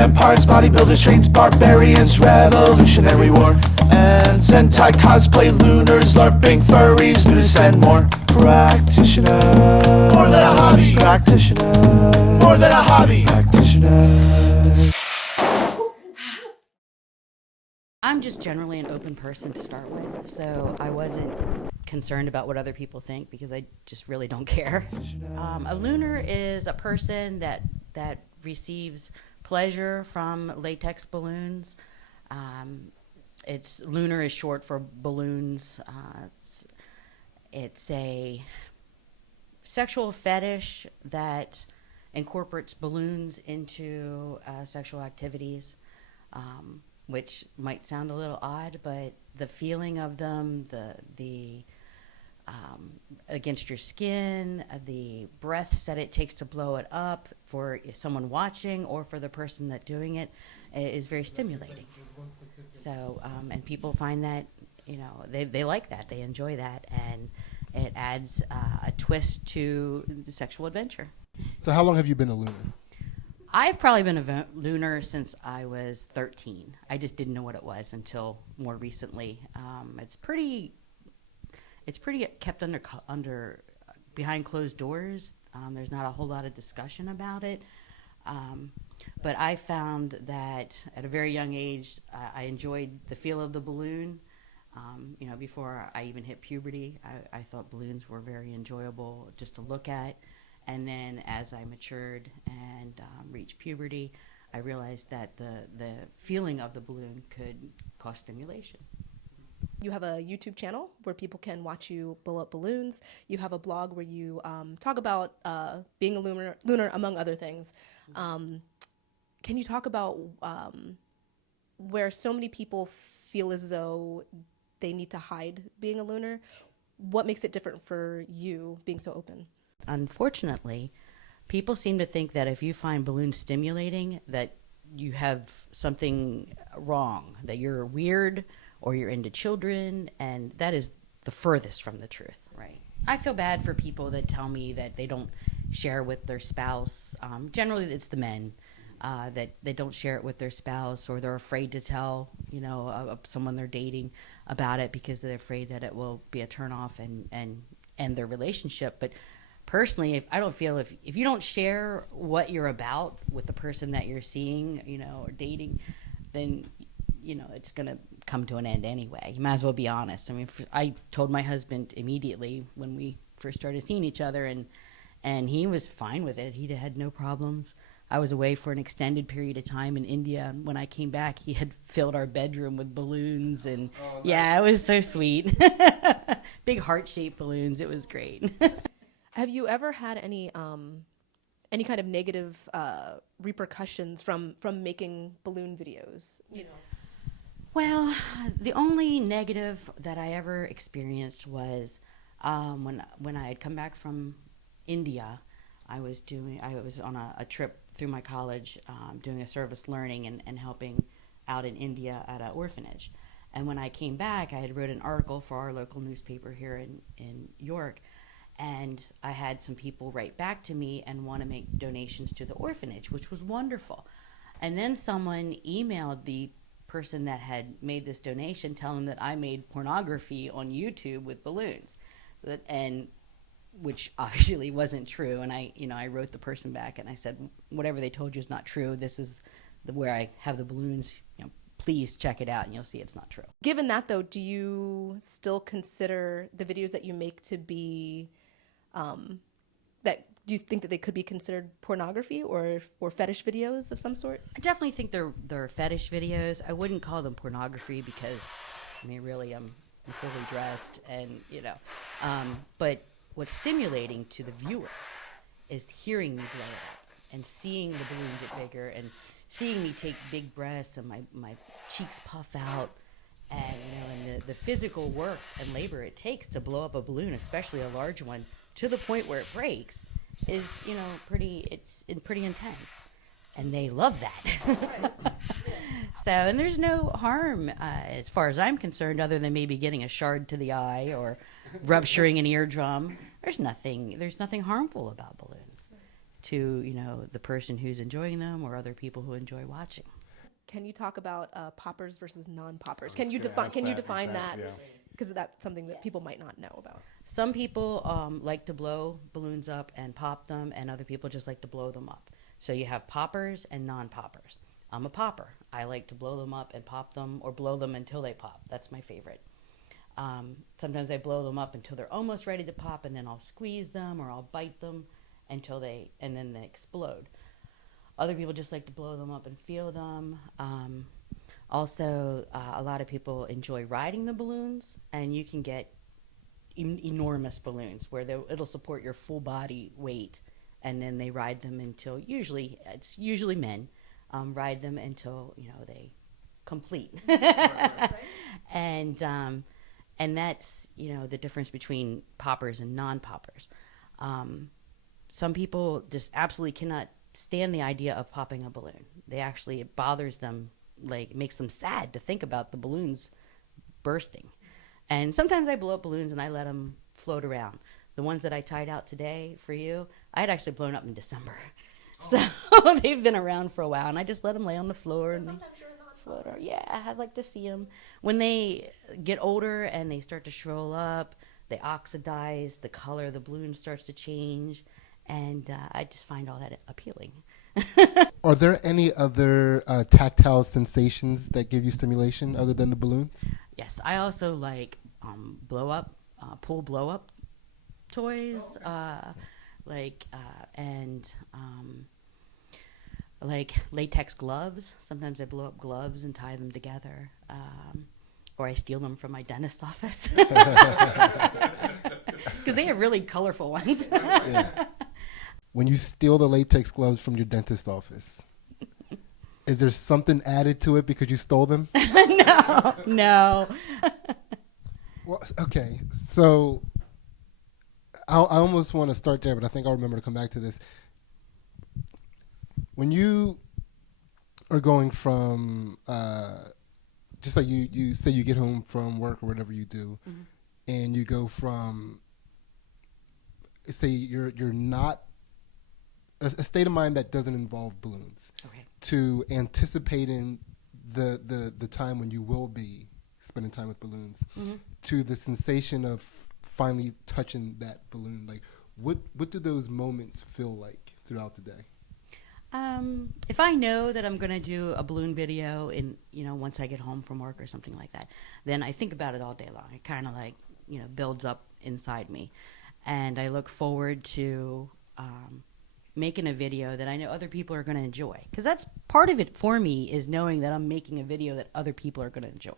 vampires, bodybuilders, trains, barbarians, revolutionary war. And Sentai cosplay, Looners, LARPing, furries, news and more. Practitioner, more than a hobby. Practitioner, more than a hobby. Practitioner. I'm just generally an open person to start with, so I wasn't concerned about what other people think because I just really don't care. A looner is a person that receives pleasure from latex balloons. Looner is short for balloons. It's a sexual fetish that incorporates balloons into sexual activities, which might sound a little odd, but the feeling of them, the against your skin, the breaths that it takes to blow it up for someone watching or for the person that doing it is very stimulating. So, and people find that, they like that, they enjoy that, and it adds a twist to the sexual adventure. So how long have you been a looner? I've probably been a looner since I was 13. I just didn't know what it was until more recently. It's pretty kept under behind closed doors. There's not a whole lot of discussion about it. But I found that at a very young age, I enjoyed the feel of the balloon. Before I even hit puberty, I thought balloons were very enjoyable just to look at. And then as I matured and reached puberty, I realized that the feeling of the balloon could cause stimulation. You have a YouTube channel where people can watch you blow up balloons. You have a blog where you talk about being a looner, among other things. Can you talk about where so many people feel as though they need to hide being a looner? What makes it different for you being so open? Unfortunately, people seem to think that if you find balloons stimulating, that you have something wrong, that you're weird or you're into children, and that is the furthest from the truth, right? I feel bad for people that tell me that they don't share with their spouse. Generally, it's the men that they don't share it with their spouse, or they're afraid to tell, someone they're dating about it because they're afraid that it will be a turnoff and end their relationship. But personally, I don't feel if you don't share what you're about with the person that you're seeing, or dating, then, it's going to come to an end anyway. You might as well be honest. I mean, I told my husband immediately when we first started seeing each other, and he was fine with it. He had no problems. I was away for an extended period of time in India, and when I came back, he had filled our bedroom with balloons, and yeah, it was so sweet. Big heart-shaped balloons. It was great. Have you ever had any kind of negative repercussions from making balloon videos? Well, the only negative that I ever experienced was when I had come back from India. I was on a trip through my college, doing a service learning and helping out in India at an orphanage. And when I came back, I had wrote an article for our local newspaper here in York. And I had some people write back to me and want to make donations to the orphanage, which was wonderful. And then someone emailed the person that had made this donation telling them that I made pornography on YouTube with balloons, and which obviously wasn't true. And I wrote the person back and I said, whatever they told you is not true. This is where I have the balloons. Please check it out and you'll see it's not true. Given that, though, do you still consider the videos that you make to be do you think that they could be considered pornography or fetish videos of some sort? I definitely think they're fetish videos. I wouldn't call them pornography because, really, I'm fully dressed and, but what's stimulating to the viewer is hearing me blow it up and seeing the balloon get bigger and seeing me take big breaths and my cheeks puff out. And the physical work and labor it takes to blow up a balloon, especially a large one, to the point where it breaks, is pretty intense, and they love that. So, and there's no harm as far as I'm concerned, other than maybe getting a shard to the eye or rupturing an eardrum. There's nothing harmful about balloons. to, the person who's enjoying them or other people who enjoy watching. Can you talk about poppers versus non-poppers? Can you define that? Because that's something that people might not know about. Some people like to blow balloons up and pop them, and other people just like to blow them up. So you have poppers and non-poppers. I'm a popper. I like to blow them up and pop them, or blow them until they pop. That's my favorite. Sometimes I blow them up until they're almost ready to pop, and then I'll squeeze them or I'll bite them and then they explode. Other people just like to blow them up and feel them. Also, a lot of people enjoy riding the balloons, and you can get enormous balloons where it'll support your full body weight, and then they ride them until it's usually men ride them until they complete. And that's the difference between poppers and non-poppers. Some people just absolutely cannot stand the idea of popping a balloon. It bothers them, like it makes them sad to think about the balloons bursting. And sometimes I blow up balloons and I let them float around. The ones that I tied out today for you, I had actually blown up in December. So they've been around for a while, and I just let them lay on the floor. So sometimes you're a non-popper. Yeah, I'd like to see them. When they get older and they start to shrivel up, they oxidize, the color of the balloon starts to change, and I just find all that appealing. Are there any other tactile sensations that give you stimulation other than the balloons? Yes, I also like pull blow up toys, and like latex gloves. Sometimes I blow up gloves and tie them together, or I steal them from my dentist's office because they have really colorful ones. Yeah. When you steal the latex gloves from your dentist's office, is there something added to it because you stole them? No. Well, okay, so I almost want to start there, but I think I'll remember to come back to this. When you are going from, just like you say you get home from work or whatever you do, mm-hmm. and you go from, say you're not, a state of mind that doesn't involve balloons, okay. to anticipating the time when you will be spending time with balloons, mm-hmm. to the sensation of finally touching that balloon. Like, what do those moments feel like throughout the day? If I know that I'm going to do a balloon video once I get home from work or something like that, then I think about it all day long. It kind of builds up inside me. And I look forward to making a video that I know other people are going to enjoy. Because that's part of it for me, is knowing that I'm making a video that other people are going to enjoy.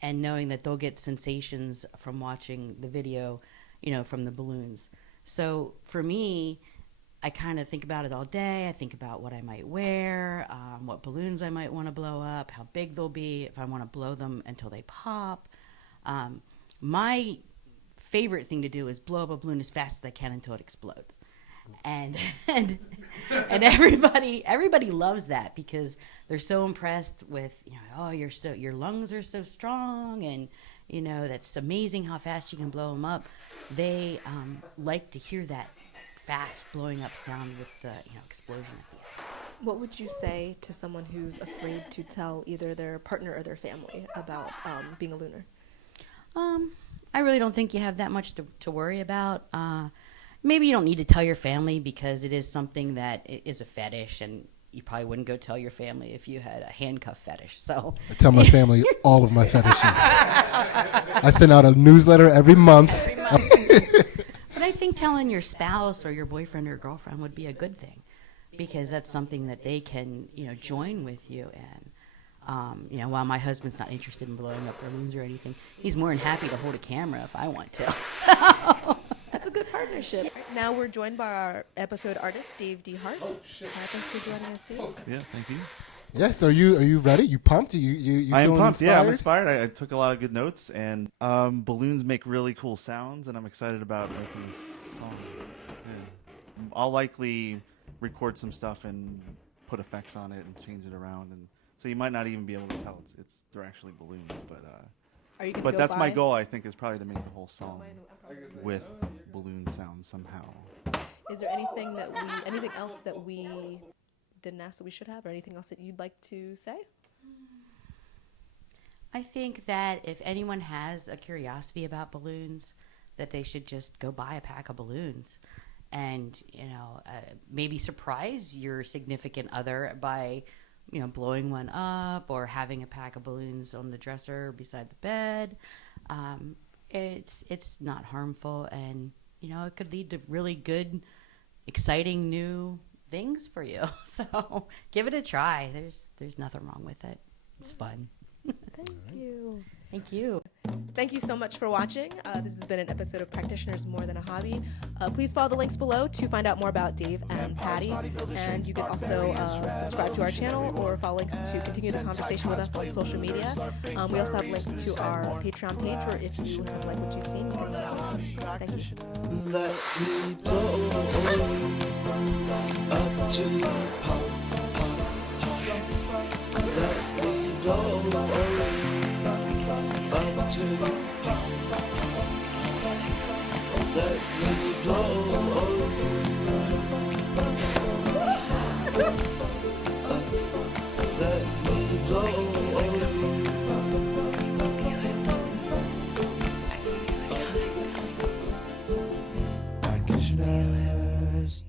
And knowing that they'll get sensations from watching the video, from the balloons. So for me, I kind of think about it all day. I think about what I might wear, what balloons I might want to blow up, how big they'll be, if I want to blow them until they pop. My favorite thing to do is blow up a balloon as fast as I can until it explodes. And everybody loves that because they're so impressed with, your lungs are so strong, and that's amazing how fast you can blow them up. They like to hear that fast blowing up sound with the explosion at the end. What would you say to someone who's afraid to tell either their partner or their family about being a looner? I really don't think you have that much to worry about. Maybe you don't need to tell your family because it is something that is a fetish, and you probably wouldn't go tell your family if you had a handcuff fetish. So I tell my family all of my fetishes. I send out a newsletter every month. But I think telling your spouse or your boyfriend or girlfriend would be a good thing, because that's something that they can, join with you in. While my husband's not interested in blowing up balloons or anything, he's more than happy to hold a camera if I want to. So. That's a good partnership. Now we're joined by our episode artist, DeHart. Oh, shit. Thanks for joining us, Dave. Yeah, thank you. Yes, are you ready? You pumped? You I am Inspired? pumped. Yeah, I'm inspired. I took a lot of good notes, and balloons make really cool sounds, and I'm excited about making this song. Yeah. I'll likely record some stuff and put effects on it and change it around, and so you might not even be able to tell they're actually balloons, but that's my goal. I think is probably to make the whole song with balloon sounds somehow. Is there anything else that we didn't ask that we should have, or anything else that you'd like to say? I think that if anyone has a curiosity about balloons, that they should just go buy a pack of balloons and, maybe surprise your significant other by, blowing one up or having a pack of balloons on the dresser beside the bed. It's not harmful, and, it could lead to really good, exciting new things for you. So give it a try. There's nothing wrong with it. It's fun. Thank you. Thank you. Thank you so much for watching. This has been an episode of Practitioners More Than a Hobby. Please follow the links below to find out more about Dave and Pattie. And you can also subscribe to our channel or follow links to continue the conversation with us on social media. We also have links to our Patreon page where if you have liked what you've seen, you can support us. Thank you. Let me blow up to pop.